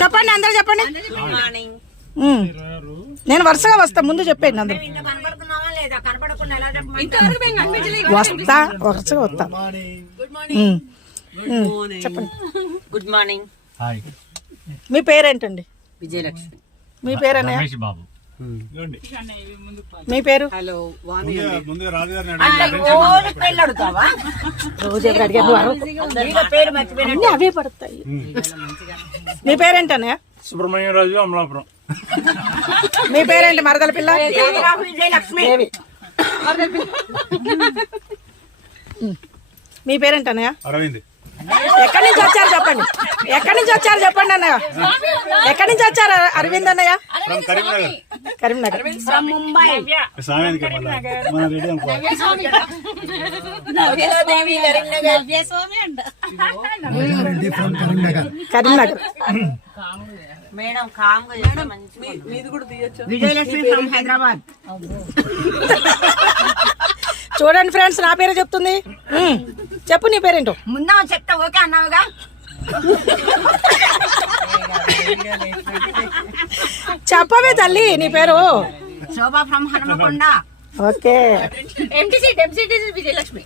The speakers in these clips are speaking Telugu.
చెప్పండి అందరూ చెప్పండి. నేను వరుసగా వస్తా, ముందు చెప్పండి అందరూ. వస్తా వరుసగా వస్తా. చెప్పండి. Good morning. మీ పేరేంటండి? విజయలక్ష్మి. మీ పేరు అన్నయ్య? మీ పేరు? హలో. రోజు ఎవరు అడిగారు? అవే పడతాయి. మీ పేరేంటన్నయ్య? సుబ్రహ్మణ్యం రాజు, అమలాపురం. మీ పేరేంటి? మరదల పిల్ల. మీ పేరేంటన్నయ్య? అరవింద్. ఎక్కడి నుంచి వచ్చారు చెప్పండి. ఎక్కడి నుంచి వచ్చారు చెప్పండి అన్నయ్య. ఎక్కడి నుంచి వచ్చారు అరవింద్ అన్నయ్య? కరీంనగర్. కరీంనగర్. Madam Vijayalakshmi from Hyderabad. చూడండి ఫ్రెండ్స్, నా పేరే చెప్తుంది. చెప్పు నీ పేరేంటో. ముందా చెప్తా, ఓకే అన్నావుగా. చెప్పవే తల్లి నీ పేరు. శోభా ఫ్రమ్ హనుమకొండ. ఓకే. విజయలక్ష్మి.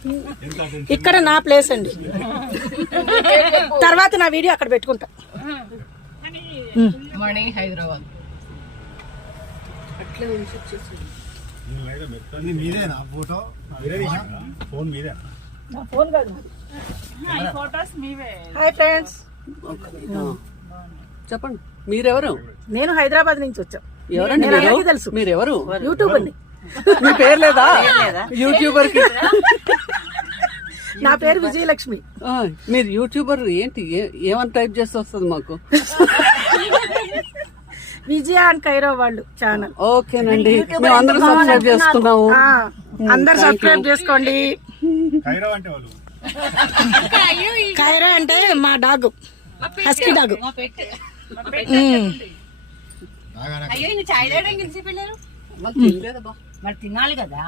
ఇక్కడ నా ప్లేస్ అండి. తర్వాత నా వీడియో అక్కడ పెట్టుకుంటా. మార్నింగ్ హైదరాబాద్. Hi friends. చెప్పండి, మీరెవరు? నేను హైదరాబాద్ నుంచి వచ్చా. ఎవరండి తెలుసు? మీరెవరు? యూట్యూబ్ అండి. మీ పేరు లేదా యూట్యూబర్ కి? నా పేరు విజయలక్ష్మి. మీరు యూట్యూబర్ ఏంటి? ఏమని టైప్ చేస్తే వస్తుంది మాకు? విజయ అండ్ కైరో వాళ్ళు ఛానల్. ఓకేనండి, మేము అందరం సబ్స్క్రైబ్ చేసుకున్నాము. అందరు సబ్స్క్రైబ్ చేసుకోండి. కైరో అంటే మా డాగ్, హస్కీ డాగ్. తినాలి కదా.